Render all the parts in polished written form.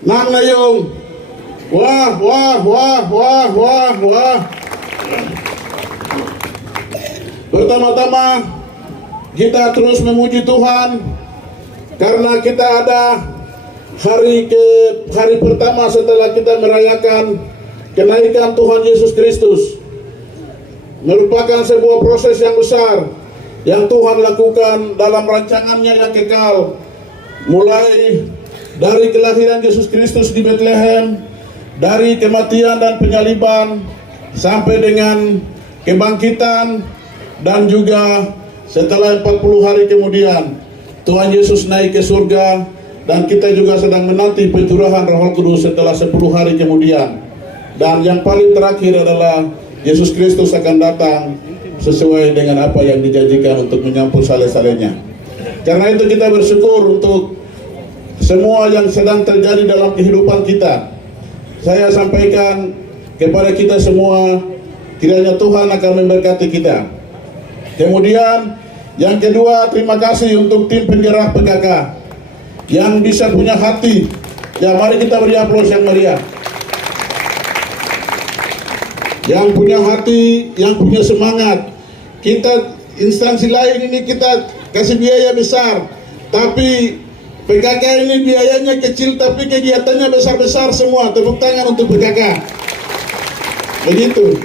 Nang na yung wah. Pertama-tama kita terus memuji Tuhan karena kita ada hari pertama setelah kita merayakan kenaikan Tuhan Yesus Kristus. Merupakan sebuah proses yang besar yang Tuhan lakukan dalam rancangannya yang kekal, mulai dari kelahiran Yesus Kristus di Bethlehem, dari kematian dan penyaliban sampai dengan kebangkitan, dan juga setelah 40 hari kemudian Tuhan Yesus naik ke surga, dan kita juga sedang menanti pencurahan Roh Kudus setelah 10 hari kemudian. Dan yang paling terakhir adalah Yesus Kristus akan datang sesuai dengan apa yang dijanjikan untuk menyampur salah-salahnya. Karena itu kita bersyukur untuk semua yang sedang terjadi dalam kehidupan kita. Saya sampaikan kepada kita semua, kiranya Tuhan akan memberkati kita. Kemudian yang kedua, terima kasih untuk tim penggerak PKK yang bisa punya hati. Ya, mari kita beri aplaus yang meriah. Yang punya hati, yang punya semangat. Kita instansi lain ini kita kasih biaya besar, tapi PKK ini biayanya kecil tapi kegiatannya besar-besar semua. Tepuk tangan untuk PKK. Begitu.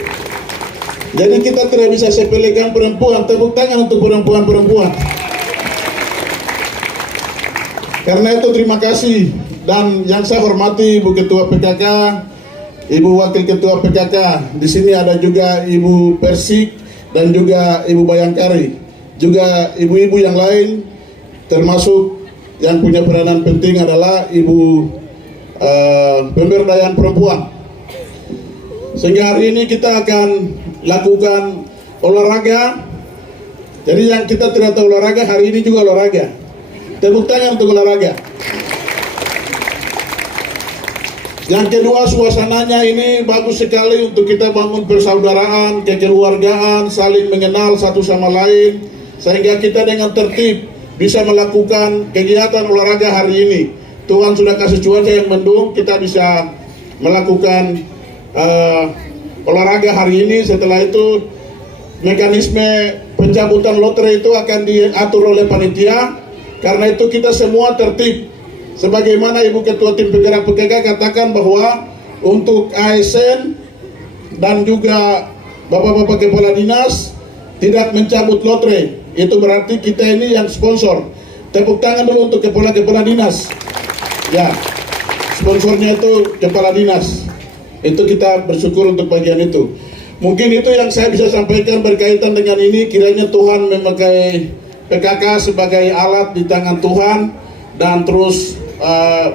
Jadi kita tidak bisa sepelekan perempuan. Tepuk tangan untuk perempuan-perempuan. Karena itu terima kasih. Dan yang saya hormati Ibu Ketua PKK, Ibu Wakil Ketua PKK, di sini ada juga Ibu Persik dan juga Ibu Bayangkari, juga ibu-ibu yang lain, termasuk yang punya peranan penting adalah Ibu Pemberdayaan Perempuan. Sehingga hari ini kita akan lakukan olahraga. Jadi yang kita tidak tahu olahraga, hari ini juga olahraga. Tepuk tangan untuk olahraga. Yang kedua, suasananya ini bagus sekali untuk kita bangun persaudaraan, kekeluargaan, saling mengenal satu sama lain, sehingga kita dengan tertib bisa melakukan kegiatan olahraga hari ini. Tuhan sudah kasih cuaca yang mendung, kita bisa melakukan olahraga hari ini. Setelah itu mekanisme pencabutan lotre itu akan diatur oleh panitia. Karena itu kita semua tertib. Sebagaimana Ibu Ketua Tim Penggerak PKK katakan bahwa untuk ASN dan juga Bapak-Bapak Kepala Dinas tidak mencabut lotre. Itu berarti kita ini yang sponsor. Tepuk tangan dulu untuk Kepala-Kepala Dinas. Ya, sponsornya itu Kepala Dinas. Itu kita bersyukur untuk bagian itu. Mungkin itu yang saya bisa sampaikan berkaitan dengan ini. Kiranya Tuhan memakai PKK sebagai alat di tangan Tuhan dan terus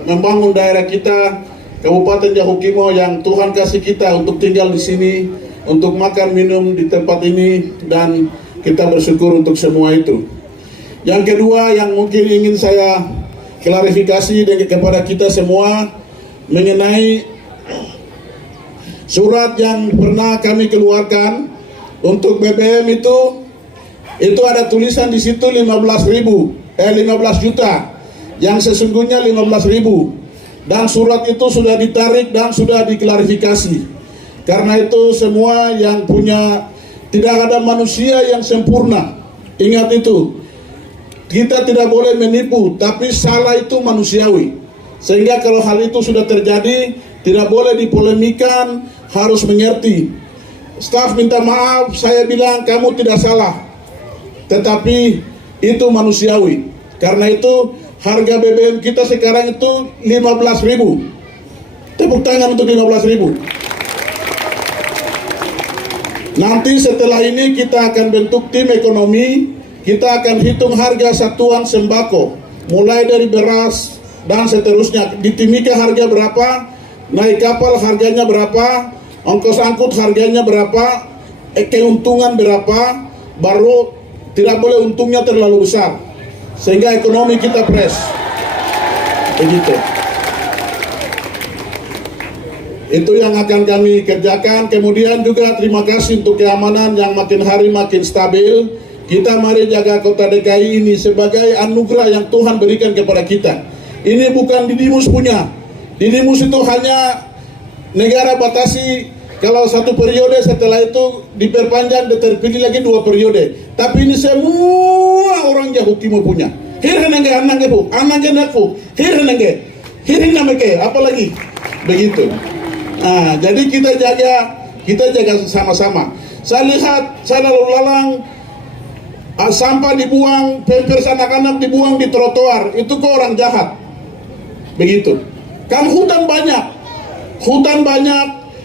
membangun daerah kita, Kabupaten Jahukimo yang Tuhan kasih kita untuk tinggal di sini, untuk makan minum di tempat ini, dan kita bersyukur untuk semua itu. Yang kedua yang mungkin ingin saya klarifikasi kepada kita semua mengenai surat yang pernah kami keluarkan untuk BBM itu ada tulisan di situ 15 juta. Yang sesungguhnya 15.000, dan surat itu sudah ditarik dan sudah diklarifikasi. Karena itu semua yang punya, tidak ada manusia yang sempurna. Ingat itu, kita tidak boleh menipu, tapi salah itu manusiawi. Sehingga kalau hal itu sudah terjadi, tidak boleh dipolemikan, harus mengerti. Staf minta maaf, saya bilang kamu tidak salah, tetapi itu manusiawi. Karena itu harga BBM kita sekarang itu 15.000. Tepuk tangan untuk 15.000. Nanti setelah ini kita akan bentuk tim ekonomi. Kita akan hitung harga satuan sembako, mulai dari beras dan seterusnya. Di Timika harga berapa, naik kapal harganya berapa, ongkos angkut harganya berapa, keuntungan berapa, baru tidak boleh untungnya terlalu besar, sehingga ekonomi kita fresh. Begitu. Itu yang akan kami kerjakan. Kemudian juga terima kasih untuk keamanan yang makin hari makin stabil. Kita mari jaga kota DKI ini sebagai anugerah yang Tuhan berikan kepada kita. Ini bukan Didymus punya. Didymus itu hanya negara batasi kalau 1 periode, setelah itu diperpanjang, terpilih lagi 2 periode. Tapi ini semua orang Yahukimo punya. Hirnenge anange bu, anange nakfu, hirnenge, hirnameke, apalagi begitu. Nah, jadi kita jaga sama-sama. Saya lihat, saya lalu lalang, sampah dibuang, pampers anak-anak dibuang di trotoar, itu kok orang jahat. Begitu. Kan hutan banyak,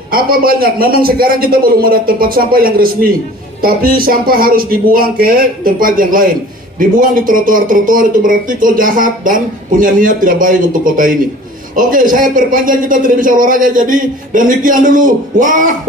apa banyak. Memang sekarang kita belum ada tempat sampah yang resmi, tapi sampah harus dibuang ke tempat yang lain. Dibuang di trotoar-trotoar itu berarti kau jahat dan punya niat tidak baik untuk kota ini. Oke, saya perpanjang, kita tidak bisa olahraga, jadi demikian dulu. Wah.